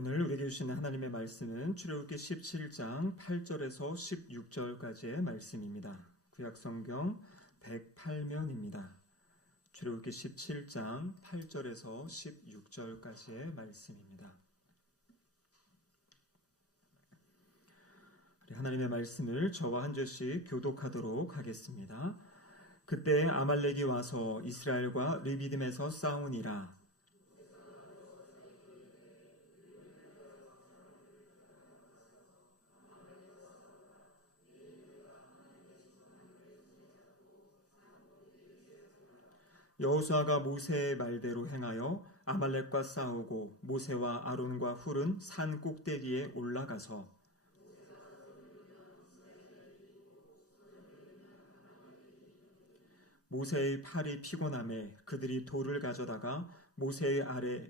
오늘 우리에게 주시는 하나님의 말씀은 출애굽기 17장 8절에서 16절까지의 말씀입니다. 구약성경 108면입니다. 출애굽기 17장 8절에서 16절까지의 말씀입니다. 하나님의 말씀을 저와 한 절씩 교독하도록 하겠습니다. 그때 아말렉이 와서 이스라엘과 르비딤에서 싸우니라. 여호수아가 모세의 말대로 행하여 아말렉과 싸우고 모세와 아론과 훌은 산 꼭대기에 올라가서 모세의 팔이 피곤함에 그들이 돌을 가져다가 모세의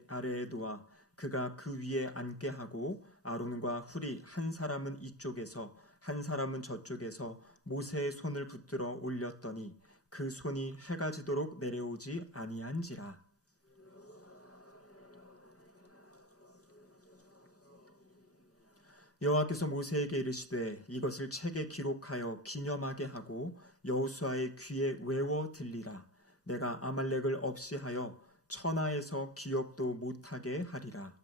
아래에 놓아 그가 그 위에 앉게 하고 아론과 훌이 한 사람은 이쪽에서 한 사람은 저쪽에서 모세의 손을 붙들어 올렸더니 그 손이 해가 지도록 내려오지 아니한지라. 여호와께서 모세에게 이르시되 이것을 책에 기록하여 기념하게 하고 여호수아의 귀에 외워 들리라. 내가 아말렉을 없이 하여 천하에서 기억도 못하게 하리라.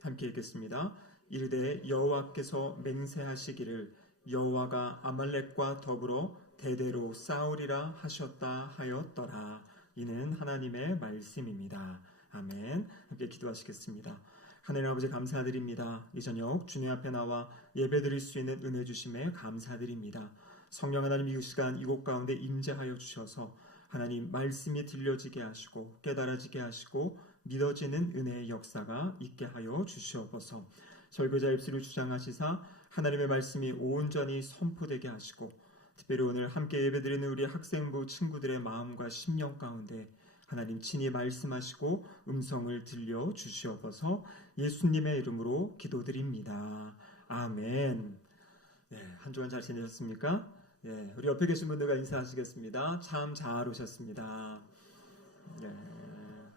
함께 읽겠습니다. 이르되 여호와께서 맹세하시기를 여호와가 아말렉과 더불어 대대로 싸우리라 하셨다 하였더라. 이는 하나님의 말씀입니다. 아멘. 함께 기도하시겠습니다. 하나님 아버지 감사드립니다. 이 저녁 주님 앞에 나와 예배드릴 수 있는 은혜 주심에 감사드립니다. 성령 하나님 이 시간 이곳 가운데 임재하여 주셔서 하나님 말씀이 들려지게 하시고 깨달아지게 하시고 믿어지는 은혜의 역사가 있게 하여 주시옵소서. 설교자 입술을 주장하시사 하나님의 말씀이 온전히 선포되게 하시고 특별히 오늘 함께 예배드리는 우리 학생부 친구들의 마음과 심령 가운데 하나님 친히 말씀하시고 음성을 들려 주시옵소서. 예수님의 이름으로 기도드립니다. 아멘. 한 주간 잘 지내셨습니까? 우리 옆에 계신 분들과 인사하시겠습니다. 참 잘 오셨습니다.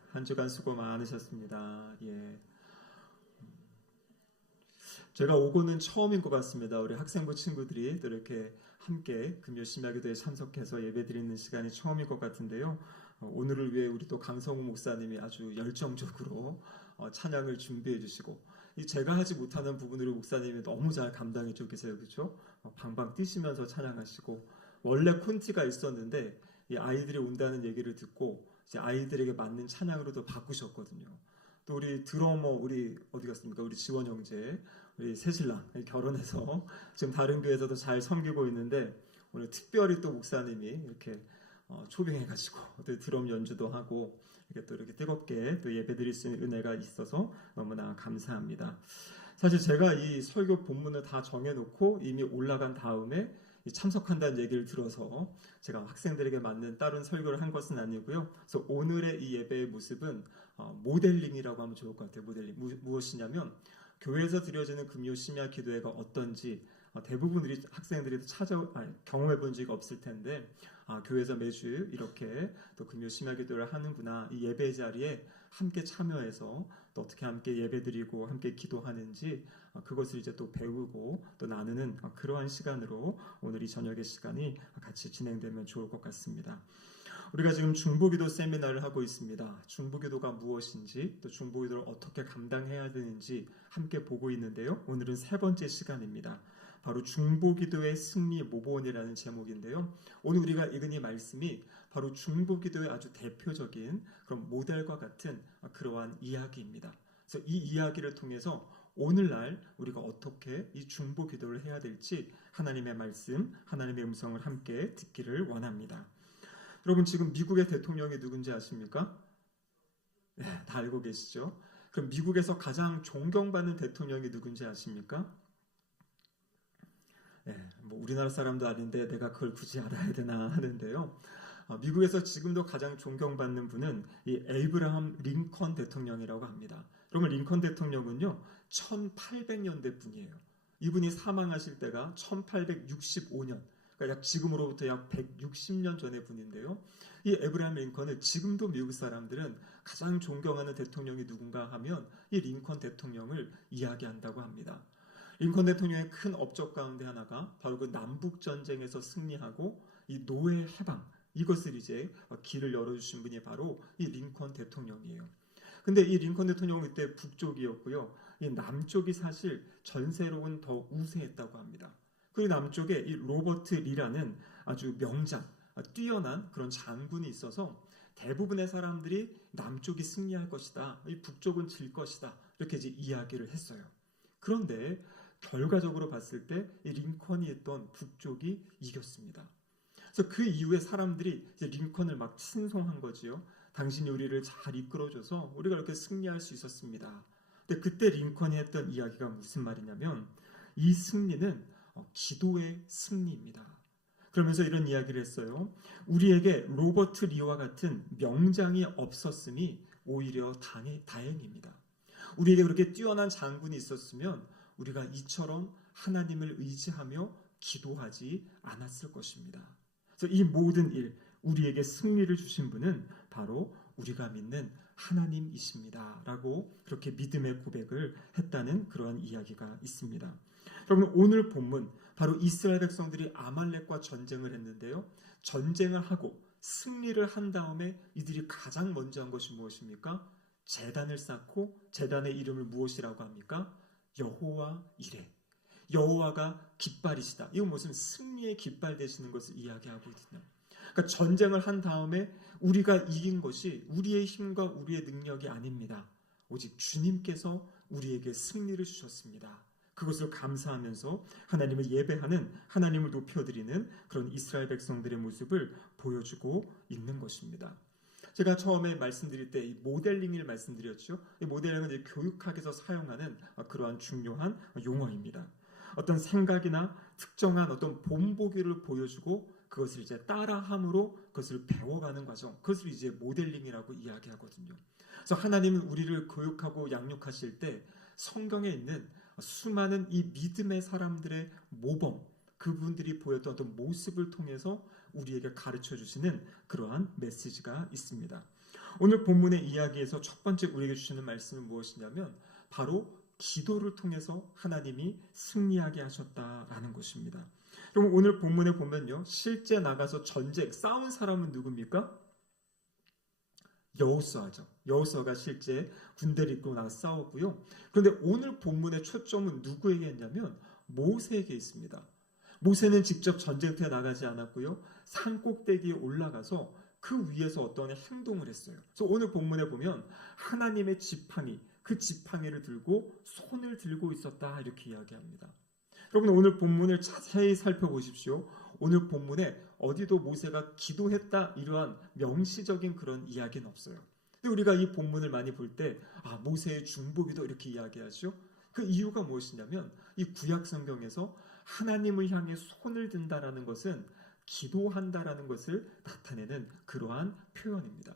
한 주간 수고 많으셨습니다. 제가 오고는 처음인 것 같습니다. 우리 학생부 친구들이 또 이렇게 함께 금요 심야기도에 참석해서 예배드리는 시간이 처음인 것 같은데요. 오늘을 위해 우리 또 강성우 목사님이 아주 열정적으로 찬양을 준비해 주시고 제가 하지 못하는 부분으로 목사님이 너무 잘 감당해 주고 계세요. 그렇죠? 방방 뛰시면서 찬양하시고 원래 콘티가 있었는데 이 아이들이 온다는 얘기를 듣고 이제 아이들에게 맞는 찬양으로도 바꾸셨거든요. 또 우리 드러머 우리 어디 갔습니까? 우리 지원 형제 우리 새신랑 결혼해서 지금 다른 교회에서도 잘 섬기고 있는데 오늘 특별히 또 목사님이 이렇게 초빙해가지고 또 드럼 연주도 하고 이렇게 또 이렇게 뜨겁게 또 예배드릴 수 있는 은혜가 있어서 너무나 감사합니다. 사실 제가 이 설교 본문을 다 정해놓고 이미 올라간 다음에 참석한다는 얘기를 들어서 제가 학생들에게 맞는 다른 설교를 한 것은 아니고요. 그래서 오늘의 이 예배의 모습은 모델링이라고 하면 좋을 것 같아요. 모델링. 무엇이냐면 교회에서 드려지는 금요 심야 기도회가 어떤지 대부분 우리 학생들이 경험해 본 적이 없을 텐데 교회에서 매주 이렇게 또 금요 심야 기도를 하는구나. 이 예배 자리에 함께 참여해서 또 어떻게 함께 예배드리고 함께 기도하는지 그것을 이제 또 배우고 또 나누는 그러한 시간으로 오늘 이 저녁의 시간이 같이 진행되면 좋을 것 같습니다. 우리가 지금 중보기도 세미나를 하고 있습니다. 중보기도가 무엇인지 또 중보기도를 어떻게 감당해야 되는지 함께 보고 있는데요. 오늘은 세 번째 시간입니다. 바로 중보기도의 승리 모본이라는 제목인데요. 오늘 우리가 읽은 이 말씀이 바로 중보기도의 아주 대표적인 그런 모델과 같은 그러한 이야기입니다. 그래서 이 이야기를 통해서 오늘날 우리가 어떻게 이 중보기도를 해야 될지 하나님의 말씀, 하나님의 음성을 함께 듣기를 원합니다. 여러분 지금 미국의 대통령이 누군지 아십니까? 다 알고 계시죠? 그럼 미국에서 가장 존경받는 대통령이 누군지 아십니까? 우리나라 사람도 아닌데 내가 그걸 굳이 알아야 되나 하는데요. 미국에서 지금도 가장 존경받는 분은 이 에이브라함 링컨 대통령이라고 합니다. 그러면 링컨 대통령은요 1800년대 분이에요. 이분이 사망하실 때가 1865년, 그러니까 지금으로부터 약 160년 전의 분인데요. 이 에브라임 링컨을 지금도 미국 사람들은 가장 존경하는 대통령이 누군가 하면 이 링컨 대통령을 이야기한다고 합니다. 링컨 대통령의 큰 업적 가운데 하나가 바로 그 남북 전쟁에서 승리하고 이 노예 해방, 이것을 이제 길을 열어주신 분이 바로 이 링컨 대통령이에요. 근데 이 링컨 대통령은 그때 북쪽이었고요. 이 남쪽이 사실 전세로는 더 우세했다고 합니다. 그리고 남쪽에 이 로버트 리라는 아주 명장, 뛰어난 그런 장군이 있어서 대부분의 사람들이 남쪽이 승리할 것이다, 이 북쪽은 질 것이다, 이렇게 이제 이야기를 했어요. 그런데 결과적으로 봤을 때 이 링컨이 했던 북쪽이 이겼습니다. 그래서 그 이후에 사람들이 이제 링컨을 막 친송한 거지요. 당신이 우리를 잘 이끌어줘서 우리가 이렇게 승리할 수 있었습니다. 근데 그때 링컨이 했던 이야기가 무슨 말이냐면 이 승리는 기도의 승리입니다. 그러면서 이런 이야기를 했어요. 우리에게 로버트 리와 같은 명장이 없었음이 오히려 다행입니다. 우리에게 그렇게 뛰어난 장군이 있었으면 우리가 이처럼 하나님을 의지하며 기도하지 않았을 것입니다. 그래서 이 모든 일, 우리에게 승리를 주신 분은 바로 우리가 믿는 하나님이십니다. 라고 그렇게 믿음의 고백을 했다는 그러한 이야기가 있습니다. 여러분, 오늘 본문 바로 이스라엘 백성들이 아말렉과 전쟁을 했는데요. 전쟁을 하고 승리를 한 다음에 이들이 가장 먼저 한 것이 무엇입니까? 제단을 쌓고 제단의 이름을 무엇이라고 합니까? 여호와 이레. 여호와가 깃발이시다. 이건 무슨 승리의 깃발 되시는 것을 이야기하고 있거든요. 그러니까 전쟁을 한 다음에 우리가 이긴 것이 우리의 힘과 우리의 능력이 아닙니다. 오직 주님께서 우리에게 승리를 주셨습니다. 그것을 감사하면서 하나님을 예배하는, 하나님을 높여드리는 그런 이스라엘 백성들의 모습을 보여주고 있는 것입니다. 제가 처음에 말씀드릴 때 이 모델링을 말씀드렸죠. 이 모델링은 이제 교육학에서 사용하는 그러한 중요한 용어입니다. 어떤 생각이나 특정한 어떤 본보기를 보여주고 그것을 이제 따라함으로 그것을 배워가는 과정, 그것을 이제 모델링이라고 이야기하거든요. 그래서 하나님은 우리를 교육하고 양육하실 때 성경에 있는 수많은 이 믿음의 사람들의 모범, 그분들이 보였던 어떤 모습을 통해서 우리에게 가르쳐 주시는 그러한 메시지가 있습니다. 오늘 본문의 이야기에서 첫 번째 우리에게 주시는 말씀은 무엇이냐면 바로 기도를 통해서 하나님이 승리하게 하셨다라는 것입니다. 그럼 오늘 본문에 보면요, 실제 나가서 전쟁 싸운 사람은 누굽니까? 여호수아죠. 여호수아가 실제 군대를 이끌고 나서 싸웠고요. 그런데 오늘 본문의 초점은 누구에게 했냐면 모세에게 있습니다. 모세는 직접 전쟁터에 나가지 않았고요. 산 꼭대기에 올라가서 그 위에서 어떤 행동을 했어요. 그래서 오늘 본문에 보면 하나님의 지팡이, 그 지팡이를 들고 손을 들고 있었다, 이렇게 이야기합니다. 여러분, 오늘 본문을 자세히 살펴보십시오. 오늘 본문에 어디도 모세가 기도했다, 이러한 명시적인 그런 이야기는 없어요. 근데 우리가 이 본문을 많이 볼 때 모세의 중보기도 이렇게 이야기하죠. 그 이유가 무엇이냐면 이 구약 성경에서 하나님을 향해 손을 든다라는 것은 기도한다라는 것을 나타내는 그러한 표현입니다.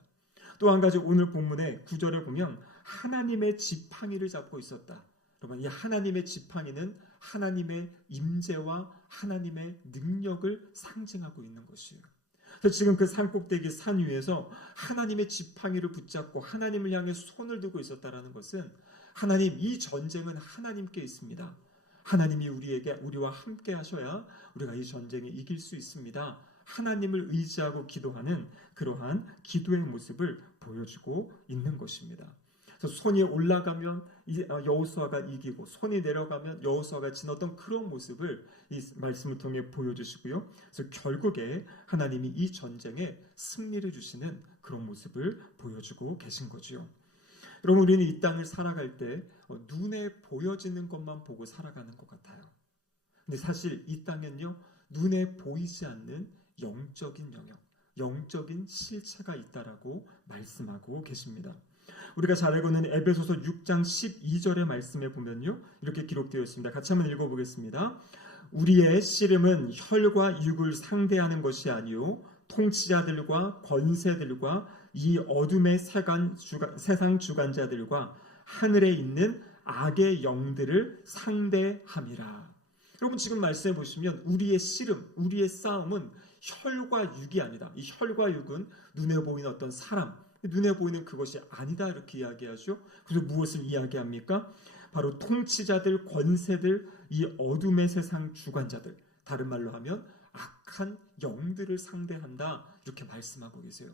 또 한 가지 오늘 본문의 9절에 보면 하나님의 지팡이를 잡고 있었다. 여러분, 이 하나님의 지팡이는 하나님의 임재와 하나님의 능력을 상징하고 있는 것이에요. 그래서 지금 그 산꼭대기 산 위에서 하나님의 지팡이를 붙잡고 하나님을 향해 손을 들고 있었다라는 것은 하나님, 이 전쟁은 하나님께 있습니다. 하나님이 우리와 함께 하셔야 우리가 이 전쟁에 이길 수 있습니다. 하나님을 의지하고 기도하는 그러한 기도의 모습을 보여주고 있는 것입니다. 그래서 손이 올라가면 여호수아가 이기고 손이 내려가면 여호수아가 진 어떤 그런 모습을 이 말씀을 통해 보여주시고요. 그래서 결국에 하나님이 이 전쟁에 승리를 주시는 그런 모습을 보여주고 계신 거죠. 여러분, 우리는 이 땅을 살아갈 때 눈에 보여지는 것만 보고 살아가는 것 같아요. 근데 사실 이 땅엔요, 눈에 보이지 않는 영적인 영역, 영적인 실체가 있다라고 말씀하고 계십니다. 우리가 잘 알고 있는 에베소서 6장 12절의 말씀에 보면요, 이렇게 기록되어 있습니다. 같이 한번 읽어보겠습니다. 우리의 씨름은 혈과 육을 상대하는 것이 아니요 통치자들과 권세들과 이 어둠의 세상 주관자들과 하늘에 있는 악의 영들을 상대함이라. 여러분, 지금 말씀해 보시면 우리의 씨름, 우리의 싸움은 혈과 육이 아니다. 이 혈과 육은 눈에 보이는 어떤 사람, 눈에 보이는 그것이 아니다 이렇게 이야기하죠. 그래서 무엇을 이야기합니까? 바로 통치자들, 권세들, 이 어둠의 세상 주관자들, 다른 말로 하면 악한 영들을 상대한다 이렇게 말씀하고 계세요.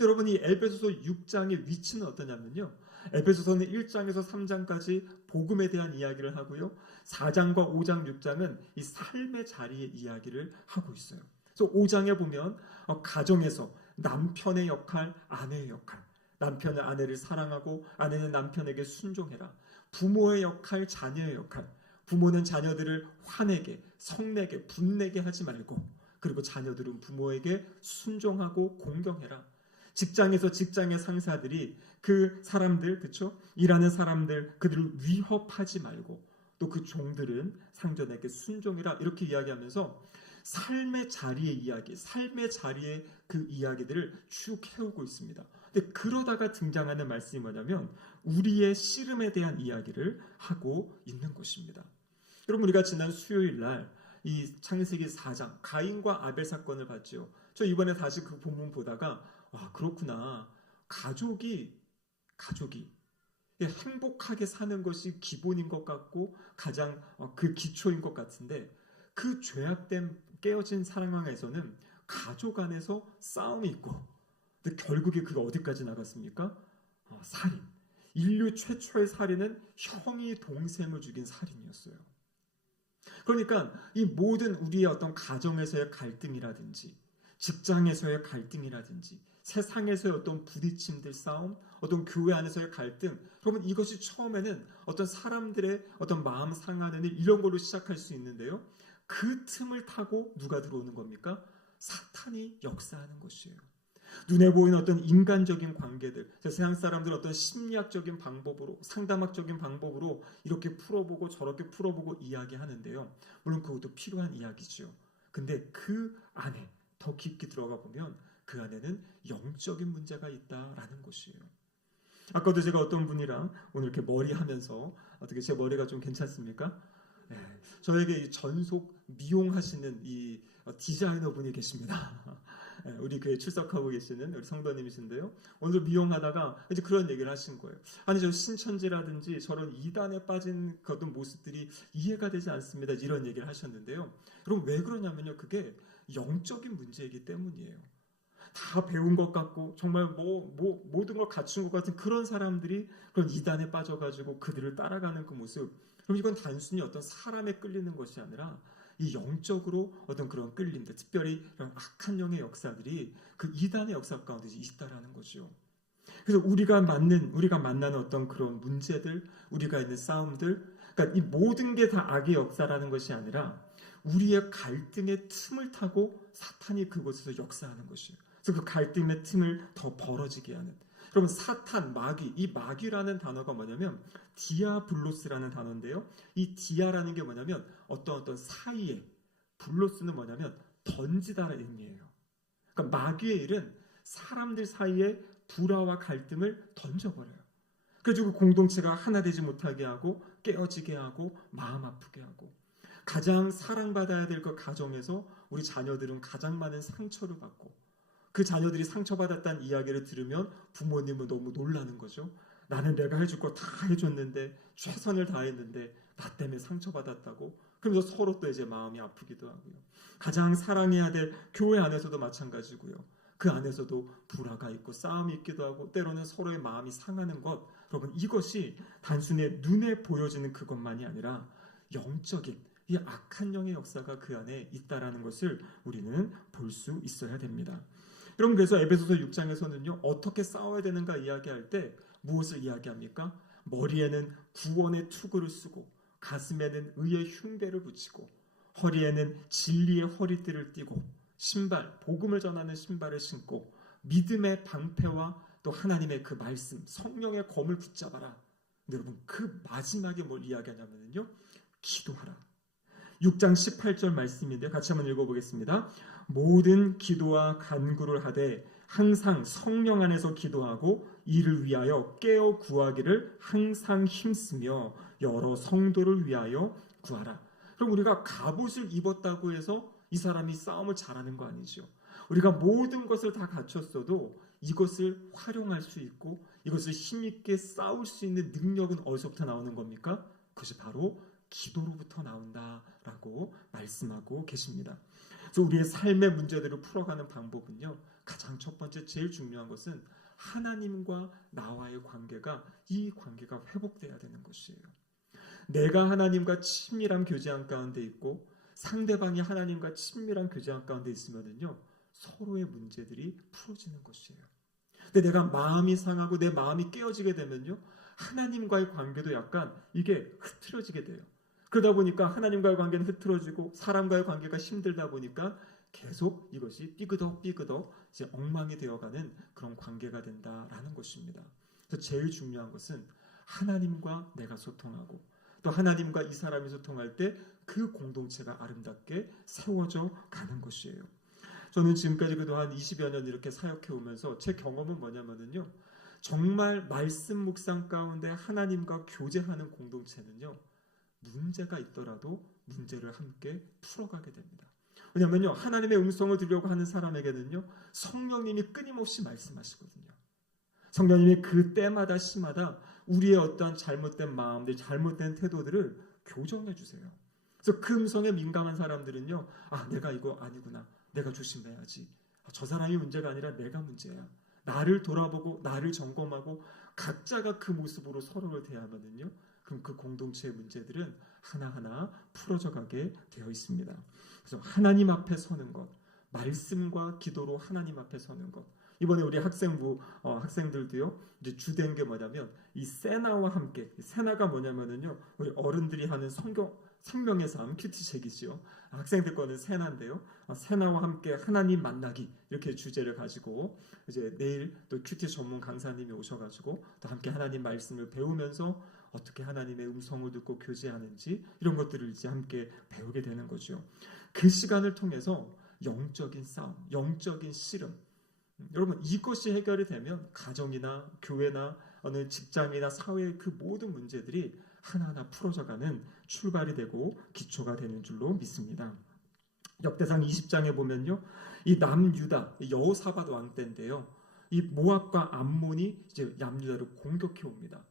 여러분, 이 에베소서 6장의 위치는 어떠냐면요, 에베소서는 1장에서 3장까지 복음에 대한 이야기를 하고요, 4장과 5장, 6장은 이 삶의 자리의 이야기를 하고 있어요. 그래서 5장에 보면 가정에서 남편의 역할, 아내의 역할, 남편은 아내를 사랑하고 아내는 남편에게 순종해라. 부모의 역할, 자녀의 역할, 부모는 자녀들을 화내게, 성내게, 분내게 하지 말고, 그리고 자녀들은 부모에게 순종하고 공경해라. 직장에서 직장의 상사들이 그 사람들, 그렇죠? 일하는 사람들, 그들을 위협하지 말고, 또 그 종들은 상전에게 순종해라 이렇게 이야기하면서 삶의 자리의 이야기, 삶의 자리의 그 이야기들을 쭉 해오고 있습니다. 근데 그러다가 등장하는 말씀이 뭐냐면 우리의 씨름에 대한 이야기를 하고 있는 것입니다. 여러분, 우리가 지난 수요일 날 이 창세기 4장 가인과 아벨 사건을 봤죠. 저 이번에 다시 그 본문 보다가 와, 그렇구나. 가족이 행복하게 사는 것이 기본인 것 같고 가장 그 기초인 것 같은데, 그 죄악된 깨어진 상황에서는 가족 안에서 싸움이 있고, 근데 결국에 그가 어디까지 나갔습니까? 살인. 인류 최초의 살인은 형이 동생을 죽인 살인이었어요. 그러니까 이 모든 우리의 어떤 가정에서의 갈등이라든지 직장에서의 갈등이라든지 세상에서의 어떤 부딪힘들, 싸움, 어떤 교회 안에서의 갈등, 여러분, 이것이 처음에는 어떤 사람들의 어떤 마음 상하는 일, 이런 걸로 시작할 수 있는데요, 그 틈을 타고 누가 들어오는 겁니까? 사탄이 역사하는 것이에요. 눈에 보이는 어떤 인간적인 관계들, 세상 사람들 어떤 심리학적인 방법으로, 상담학적인 방법으로 이렇게 풀어보고 저렇게 풀어보고 이야기하는데요, 물론 그것도 필요한 이야기죠. 근데 그 안에 더 깊게 들어가 보면 그 안에는 영적인 문제가 있다라는 것이에요. 아까도 제가 어떤 분이랑 오늘 이렇게 머리 하면서, 어떻게 제 머리가 좀 괜찮습니까? 네, 저에게 이 전속 미용하시는 이 디자이너 분이 계십니다. 우리 교회 출석하고 계시는 우리 성도님이신데요, 오늘 미용하다가 이제 그런 얘기를 하신 거예요. 아니, 저 신천지라든지 저런 이단에 빠진 어떤 모습들이 이해가 되지 않습니다, 이런 얘기를 하셨는데요. 여러분, 왜 그러냐면요, 그게 영적인 문제이기 때문이에요. 다 배운 것 같고 정말 모든 걸 갖춘 것 같은 그런 사람들이 그런 이단에 빠져가지고 그들을 따라가는 그 모습, 그럼 이건 단순히 어떤 사람에 끌리는 것이 아니라 이 영적으로 어떤 그런 끌림들, 특별히 이런 악한 영의 역사들이 그 이단의 역사 가운데 있다라는 거죠. 그래서 우리가 만나는 어떤 그런 문제들, 우리가 있는 싸움들, 그러니까 이 모든 게 다 악의 역사라는 것이 아니라 우리의 갈등의 틈을 타고 사탄이 그곳에서 역사하는 것이에요. 그래서 그 갈등의 틈을 더 벌어지게 하는. 여러분, 사탄, 마귀, 이 마귀라는 단어가 뭐냐면 디아블로스라는 단어인데요, 이 디아라는 게 뭐냐면 어떤 사이에, 블로스는 뭐냐면 던지다라는 의미예요. 그러니까 마귀의 일은 사람들 사이에 불화와 갈등을 던져버려요. 그래서 그 공동체가 하나 되지 못하게 하고 깨어지게 하고 마음 아프게 하고, 가장 사랑받아야 될 그 가정에서 우리 자녀들은 가장 많은 상처를 받고, 그 자녀들이 상처받았다는 이야기를 들으면 부모님은 너무 놀라는 거죠. 나는 내가 해줄 거 다 해줬는데, 최선을 다했는데 나 때문에 상처받았다고. 그러면서 서로 또 이제 마음이 아프기도 하고요. 가장 사랑해야 될 교회 안에서도 마찬가지고요. 그 안에서도 불화가 있고 싸움이 있기도 하고, 때로는 서로의 마음이 상하는 것, 여러분, 이것이 단순히 눈에 보여지는 그것만이 아니라 영적인 이 악한 영의 역사가 그 안에 있다라는 것을 우리는 볼 수 있어야 됩니다. 여러분, 그래서 에베소서 6장에서는요, 어떻게 싸워야 되는가 이야기할 때 무엇을 이야기합니까? 머리에는 구원의 투구를 쓰고, 가슴에는 의의 흉배를 붙이고, 허리에는 진리의 허리띠를 띠고, 신발, 복음을 전하는 신발을 신고, 믿음의 방패와 또 하나님의 그 말씀, 성령의 검을 붙잡아라. 근데 여러분, 그 마지막에 뭘 이야기하냐면요, 기도하라. 6장 18절 말씀인데 같이 한번 읽어보겠습니다. 모든 기도와 간구를 하되 항상 성령 안에서 기도하고 이를 위하여 깨어 구하기를 항상 힘쓰며 여러 성도를 위하여 구하라. 그럼 우리가 갑옷을 입었다고 해서 이 사람이 싸움을 잘하는 거 아니죠. 우리가 모든 것을 다 갖췄어도 이것을 활용할 수 있고 이것을 힘있게 싸울 수 있는 능력은 어디서부터 나오는 겁니까? 그것이 바로 기도로부터 나온다라고 말씀하고 계십니다. 그래서 우리의 삶의 문제들을 풀어가는 방법은요, 가장 첫 번째 제일 중요한 것은 하나님과 나와의 관계가, 이 관계가 회복돼야 되는 것이에요. 내가 하나님과 친밀한 교제한 가운데 있고 상대방이 하나님과 친밀한 교제한 가운데 있으면은요, 서로의 문제들이 풀어지는 것이에요. 근데 내가 마음이 상하고 내 마음이 깨어지게 되면요, 하나님과의 관계도 약간 이게 흐트러지게 돼요. 그러다 보니까 하나님과의 관계는 흐트러지고 사람과의 관계가 힘들다 보니까 계속 이것이 삐그덕 이제 엉망이 되어가는 그런 관계가 된다라는 것입니다. 그래서 제일 중요한 것은 하나님과 내가 소통하고 또 하나님과 이 사람이 소통할 때 그 공동체가 아름답게 세워져 가는 것이에요. 저는 지금까지 그동안 한 20여 년 이렇게 사역해 오면서 제 경험은 뭐냐면요, 정말 말씀 묵상 가운데 하나님과 교제하는 공동체는요, 문제가 있더라도 문제를 함께 풀어가게 됩니다. 왜냐하면요, 하나님의 음성을 들으려고 하는 사람에게는요, 성령님이 끊임없이 말씀하시거든요. 성령님이 그 때마다 시마다 우리의 어떠한 잘못된 마음들, 잘못된 태도들을 교정해 주세요. 그래서 그 음성에 민감한 사람들은요, 아, 내가 이거 아니구나, 내가 조심해야지, 저 사람이 문제가 아니라 내가 문제야, 나를 돌아보고 나를 점검하고 각자가 그 모습으로 서로를 대하면은요, 그럼 그 공동체의 문제들은 하나하나 풀어져 가게 되어 있습니다. 그래서 하나님 앞에 서는 것, 말씀과 기도로 하나님 앞에 서는 것. 이번에 우리 학생들도요, 이제 주된 게 뭐냐면 이 세나와 함께, 세나가 뭐냐면은요, 우리 어른들이 하는 생명의 삶 큐티책이지요. 학생들 거는 세나인데요. 세나와 함께 하나님 만나기, 이렇게 주제를 가지고 이제 내일 또 큐티 전문 강사님이 오셔가지고 또 함께 하나님 말씀을 배우면서 어떻게 하나님의 음성을 듣고 교제하는지 이런 것들을 이제 함께 배우게 되는 거죠. 그 시간을 통해서 영적인 싸움, 영적인 씨름, 여러분 이것이 해결이 되면 가정이나 교회나 어느 직장이나 사회의 그 모든 문제들이 하나하나 풀어져가는 출발이 되고 기초가 되는 줄로 믿습니다. 역대상 20장에 보면요, 이 남유다 여호사밧 왕 때인데요, 이 모압과 암몬이 이제 남유다를 공격해 옵니다.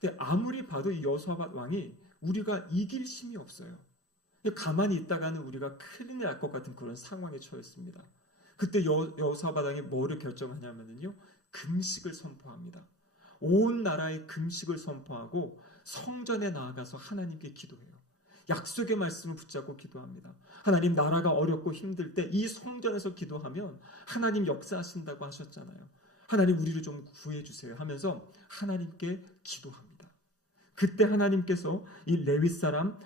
근데 아무리 봐도 이 여호사밧 왕이 우리가 이길 힘이 없어요. 가만히 있다가는 우리가 큰일 날 것 같은 그런 상황에 처했습니다. 그때 여호사밧 왕이 뭐를 결정하냐면요, 금식을 선포합니다. 온 나라에 금식을 선포하고 성전에 나아가서 하나님께 기도해요. 약속의 말씀을 붙잡고 기도합니다. 하나님, 나라가 어렵고 힘들 때 이 성전에서 기도하면 하나님 역사하신다고 하셨잖아요. 하나님, 우리를 좀 구해주세요 하면서 하나님께 기도합니다. 그때 하나님께서 이 레위 사람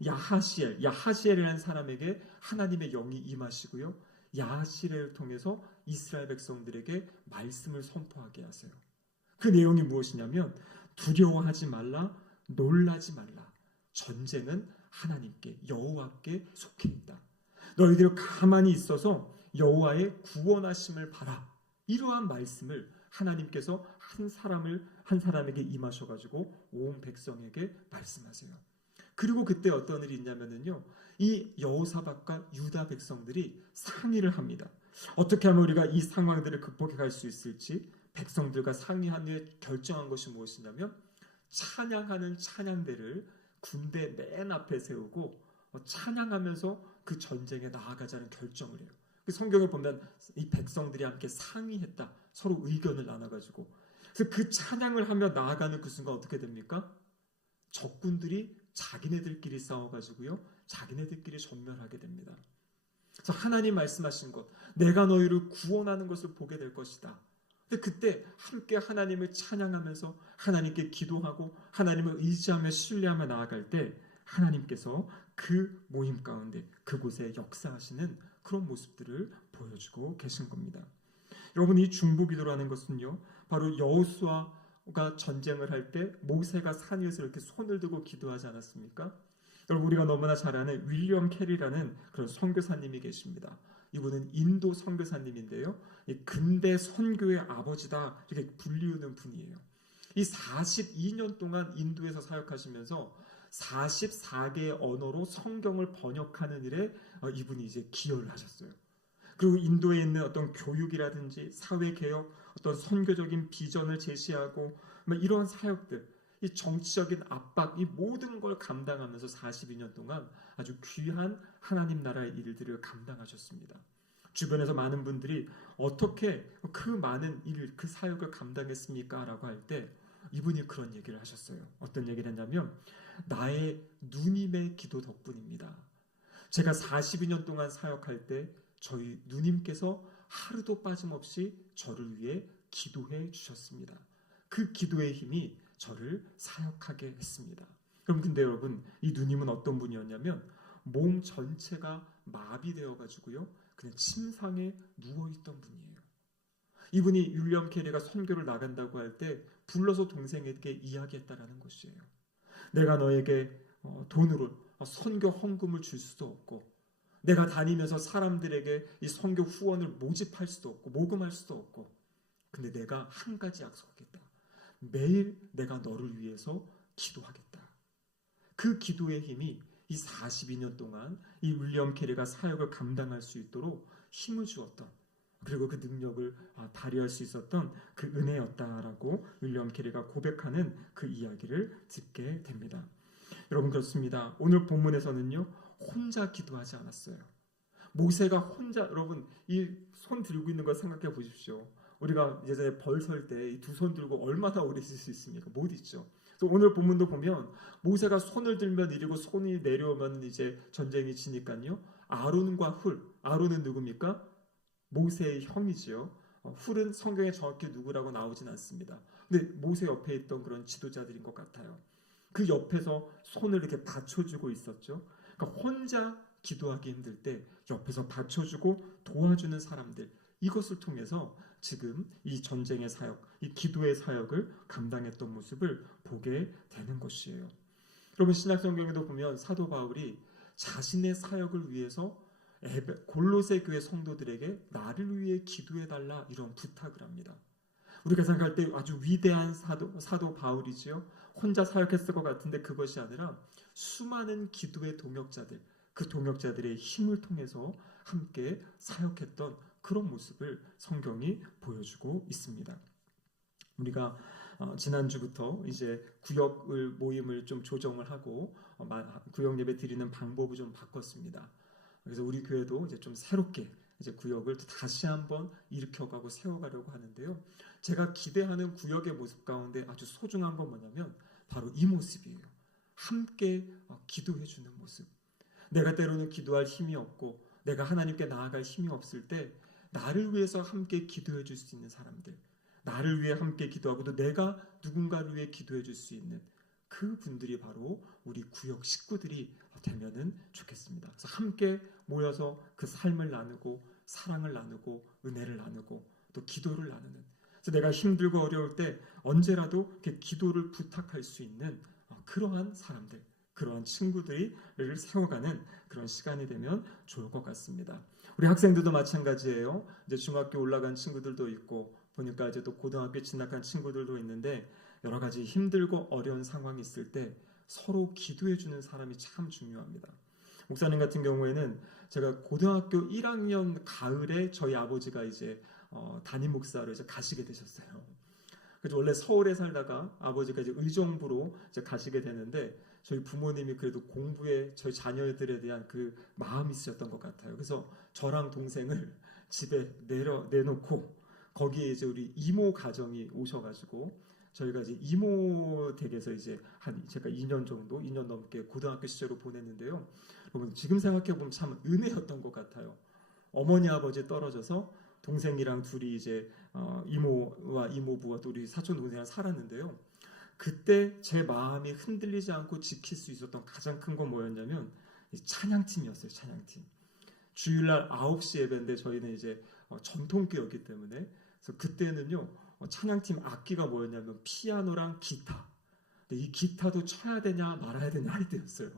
야하시엘이라는 사람에게 하나님의 영이 임하시고요, 야하시엘을 통해서 이스라엘 백성들에게 말씀을 선포하게 하세요. 그 내용이 무엇이냐면 두려워하지 말라, 놀라지 말라. 전쟁은 하나님께, 여호와께 속해 있다. 너희들 가만히 있어서 여호와의 구원하심을 바라. 이러한 말씀을 하나님께서 한 사람에게 임하셔가지고 온 백성에게 말씀하세요. 그리고 그때 어떤 일이 있냐면요, 이 여호사밧과 유다 백성들이 상의를 합니다. 어떻게 하면 우리가 이 상황들을 극복해 갈 수 있을지 백성들과 상의한 후에 결정한 것이 무엇이냐면 찬양하는 찬양대를 군대 맨 앞에 세우고 찬양하면서 그 전쟁에 나아가자는 결정을 해요. 그 성경을 보면 이 백성들이 함께 상의했다. 서로 의견을 나눠가지고. 그래서 그 찬양을 하며 나아가는 그 순간 어떻게 됩니까? 적군들이 자기네들끼리 싸워가지고요, 자기네들끼리 전멸하게 됩니다. 그래서 하나님 말씀하신 것, 내가 너희를 구원하는 것을 보게 될 것이다. 근데 그때 함께 하나님을 찬양하면서 하나님께 기도하고 하나님을 의지하며 신뢰하며 나아갈 때 하나님께서 그 모임 가운데 그곳에 역사하시는 그런 모습들을 보여주고 계신 겁니다. 여러분, 이 중보기도라는 것은요, 바로 여호수아가 전쟁을 할 때 모세가 산 위에서 이렇게 손을 들고 기도하지 않았습니까? 여러분, 우리가 너무나 잘 아는 윌리엄 캐리라는 그런 선교사님이 계십니다. 이분은 인도 선교사님인데요, 근대 선교의 아버지다 이렇게 불리우는 분이에요. 이 42년 동안 인도에서 사역하시면서 44개의 언어로 성경을 번역하는 일에 이분이 이제 기여를 하셨어요. 그리고 인도에 있는 어떤 교육이라든지 사회개혁, 어떤 선교적인 비전을 제시하고 이런 사역들, 이 정치적인 압박, 이 모든 걸 감당하면서 42년 동안 아주 귀한 하나님 나라의 일들을 감당하셨습니다. 주변에서 많은 분들이 어떻게 그 많은 일, 그 사역을 감당했습니까? 라고 할 때 이분이 그런 얘기를 하셨어요. 어떤 얘기를 했냐면 나의 누님의 기도 덕분입니다. 제가 42년 동안 사역할 때 저희 누님께서 하루도 빠짐없이 저를 위해 기도해 주셨습니다. 그 기도의 힘이 저를 사역하게 했습니다. 그럼 근데 여러분, 이 누님은 어떤 분이었냐면 몸 전체가 마비되어 가지고요, 그냥 침상에 누워있던 분이에요. 이분이 윌리엄 캐리가 선교를 나간다고 할 때 불러서 동생에게 이야기했다라는 것이에요. 내가 너에게 돈으로 선교 헌금을 줄 수도 없고, 내가 다니면서 사람들에게 이 선교 후원을 모집할 수도 없고 모금할 수도 없고, 근데 내가 한 가지 약속하겠다. 매일 내가 너를 위해서 기도하겠다. 그 기도의 힘이 이 42년 동안 이 윌리엄 캐리가 사역을 감당할 수 있도록 힘을 주었던, 그리고 그 능력을 발휘할 수 있었던 그 은혜였다라고 윌리엄 캐리가 고백하는 그 이야기를 듣게 됩니다. 여러분, 그렇습니다. 오늘 본문에서는요, 혼자 기도하지 않았어요. 모세가 혼자, 여러분 이 손 들고 있는 걸 생각해 보십시오. 우리가 예전에 벌 설 때 이 두 손 들고 얼마나 오래 있을 수 있습니까? 못 있죠. 또 오늘 본문도 보면 모세가 손을 들면 이리고 손이 내려오면 이제 전쟁이 지니까요, 아론과 훌, 아론은 누굽니까? 모세의 형이지요. 훌은 성경에 정확히 누구라고 나오진 않습니다. 근데 모세 옆에 있던 그런 지도자들인 것 같아요. 그 옆에서 손을 이렇게 받쳐주고 있었죠. 그러니까 혼자 기도하기 힘들 때 옆에서 받쳐주고 도와주는 사람들, 이것을 통해서 지금 이 전쟁의 사역, 이 기도의 사역을 감당했던 모습을 보게 되는 것이에요. 여러분, 신약 성경에도 보면 사도 바울이 자신의 사역을 위해서 골로새 교회 성도들에게 나를 위해 기도해달라 이런 부탁을 합니다. 우리가 생각할 때 아주 위대한 사도 바울이지요. 혼자 사역했을 것 같은데 그것이 아니라 수많은 기도의 동역자들, 그 동역자들의 힘을 통해서 함께 사역했던 그런 모습을 성경이 보여주고 있습니다. 우리가 지난주부터 이제 구역 모임을 좀 조정을 하고 구역 예배 드리는 방법을 좀 바꿨습니다. 그래서 우리 교회도 이제 좀 새롭게 이제 구역을 다시 한번 일으켜가고 세워가려고 하는데요. 제가 기대하는 구역의 모습 가운데 아주 소중한 건 뭐냐면 바로 이 모습이에요. 함께 기도해주는 모습. 내가 때로는 기도할 힘이 없고 내가 하나님께 나아갈 힘이 없을 때 나를 위해서 함께 기도해 줄 수 있는 사람들, 나를 위해 함께 기도하고 또 내가 누군가를 위해 기도해 줄 수 있는 그 분들이 바로 우리 구역 식구들이 되면은 좋겠습니다. 그래서 함께 모여서 그 삶을 나누고 사랑을 나누고 은혜를 나누고 또 기도를 나누는, 그래서 내가 힘들고 어려울 때 언제라도 이렇게 기도를 부탁할 수 있는 그러한 사람들, 그러한 친구들을 세워가는 그런 시간이 되면 좋을 것 같습니다. 우리 학생들도 마찬가지예요. 이제 중학교 올라간 친구들도 있고 보니까 이제 또 고등학교 진학한 친구들도 있는데 여러 가지 힘들고 어려운 상황이 있을 때 서로 기도해 주는 사람이 참 중요합니다. 목사님 같은 경우에는 제가 고등학교 1학년 가을에 저희 아버지가 이제 담임 목사로 이제 가시게 되셨어요. 그래서 원래 서울에 살다가 아버지가 이제 의정부로 이제 가시게 되는데 저희 부모님이 그래도 공부에 저희 자녀들에 대한 그 마음이 있으셨던 것 같아요. 그래서 저랑 동생을 집에 내놓고 거기에 이제 우리 이모 가정이 오셔가지고 저희가 이제 이모 댁에서 이제 제가 2년 넘게 고등학교 시절을 보냈는데요. 여러분, 지금 생각해 보면 참 은혜였던 것 같아요. 어머니 아버지 떨어져서 동생이랑 둘이 이제 이모와 이모부와 또 우리 사촌 동생이랑 살았는데요. 그때 제 마음이 흔들리지 않고 지킬 수 있었던 가장 큰 건 뭐였냐면 찬양팀이었어요. 찬양팀. 주일날 9시 예배인데 저희는 이제 전통교였기 때문에, 그래서 그때는요 찬양팀 악기가 뭐였냐면 피아노랑 기타. 근데 이 기타도 쳐야 되냐 말아야 되냐 할 때였어요.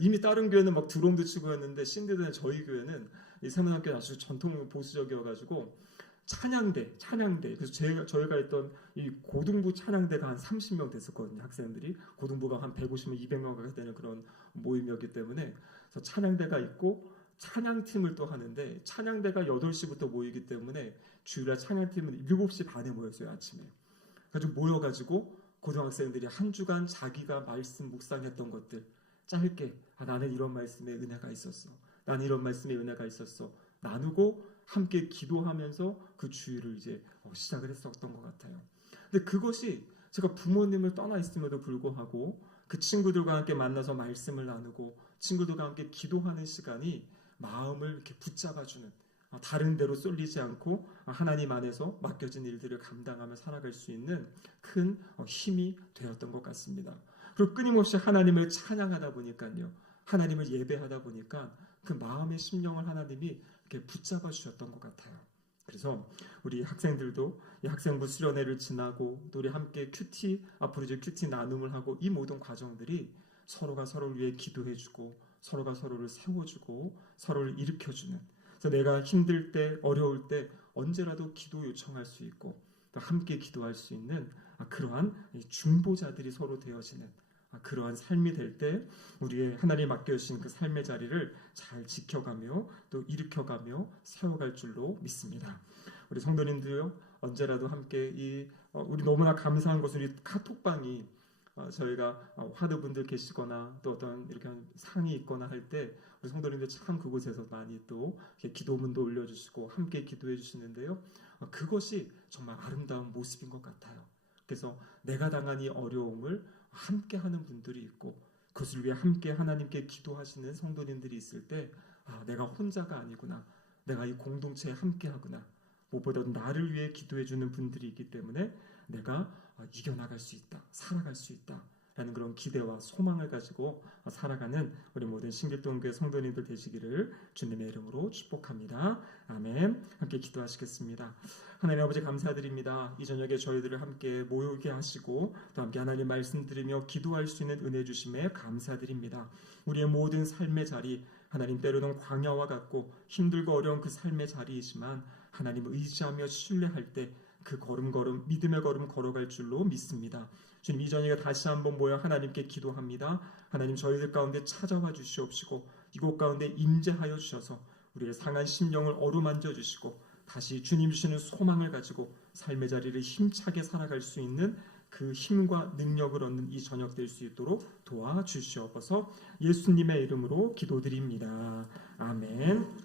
이미 다른 교회는 막 드럼도 치고 했는데 신대된 저희 교회는 이 세문학교 아주 전통 보수적이어가지고 찬양대. 그래서 저희가 했던 이 고등부 찬양대가 한 30명 됐었거든요. 학생들이 고등부가 한 150명, 200명가 되는 그런 모임이었기 때문에 그래서 찬양대가 있고 찬양팀을 또 하는데 찬양대가 8시부터 모이기 때문에 주일날 찬양팀은 7시 반에 모였어요. 아침에. 그래서 모여가지고 고등학생들이 한 주간 자기가 말씀 묵상했던 것들 짧게 나는 이런 말씀에 은혜가 있었어. 나는 이런 말씀에 은혜가 있었어. 나누고 함께 기도하면서 그 주일을 이제 시작을 했었던 것 같아요. 근데 그것이 제가 부모님을 떠나 있음에도 불구하고 그 친구들과 함께 만나서 말씀을 나누고 친구들과 함께 기도하는 시간이 마음을 이렇게 붙잡아주는 다른 데로 쏠리지 않고 하나님 안에서 맡겨진 일들을 감당하며 살아갈 수 있는 큰 힘이 되었던 것 같습니다. 그리고 끊임없이 하나님을 찬양하다 보니까요. 하나님을 예배하다 보니까 그 마음의 심령을 하나님이 이렇게 붙잡아 주셨던 것 같아요. 그래서 우리 학생들도 이 학생부 수련회를 지나고 또 우리 함께 앞으로 이제 큐티 나눔을 하고 이 모든 과정들이 서로가 서로를 위해 기도해주고 서로가 서로를 세워주고 서로를 일으켜주는 그래서 내가 힘들 때 어려울 때 언제라도 기도 요청할 수 있고 또 함께 기도할 수 있는 그러한 중보자들이 서로 되어지는 그러한 삶이 될 때 우리의 하나님 맡겨주신 그 삶의 자리를 잘 지켜가며 또 일으켜가며 세워갈 줄로 믿습니다. 우리 성도님들요 언제라도 함께 우리 너무나 감사한 것은 우리 카톡방이 저희가 화두분들 계시거나 또 어떤 이렇게 상이 있거나 할 때 우리 성도님들 참 그곳에서 많이 또 기도문도 올려주시고 함께 기도해 주시는데요. 그것이 정말 아름다운 모습인 것 같아요. 그래서 내가 당한 이 어려움을 함께 하는 분들이 있고 그것을 위해 함께 하나님께 기도하시는 성도님들이 있을 때 내가 혼자가 아니구나. 내가 이 공동체에 함께 하구나. 무엇보다도 나를 위해 기도해 주는 분들이 있기 때문에 내가 이겨나갈 수 있다. 살아갈 수 있다. 라는 그런 기대와 소망을 가지고 살아가는 우리 모든 신길동교회 성도님들 되시기를 주님의 이름으로 축복합니다. 아멘. 함께 기도하시겠습니다. 하나님 아버지 감사드립니다. 이 저녁에 저희들을 함께 모이게 하시고 또 함께 하나님 말씀 들으며 기도할 수 있는 은혜 주심에 감사드립니다. 우리의 모든 삶의 자리 하나님 때로는 광야와 같고 힘들고 어려운 그 삶의 자리이지만 하나님을 의지하며 신뢰할 때 그 걸음걸음 믿음의 걸음 걸어갈 줄로 믿습니다. 주님 이 저녁에 다시 한번 모여 하나님께 기도합니다. 하나님 저희들 가운데 찾아와 주시옵시고 이곳 가운데 임재하여 주셔서 우리의 상한 심령을 어루만져 주시고 다시 주님 주시는 소망을 가지고 삶의 자리를 힘차게 살아갈 수 있는 그 힘과 능력을 얻는 이 저녁 될 수 있도록 도와주시옵소서. 예수님의 이름으로 기도드립니다. 아멘.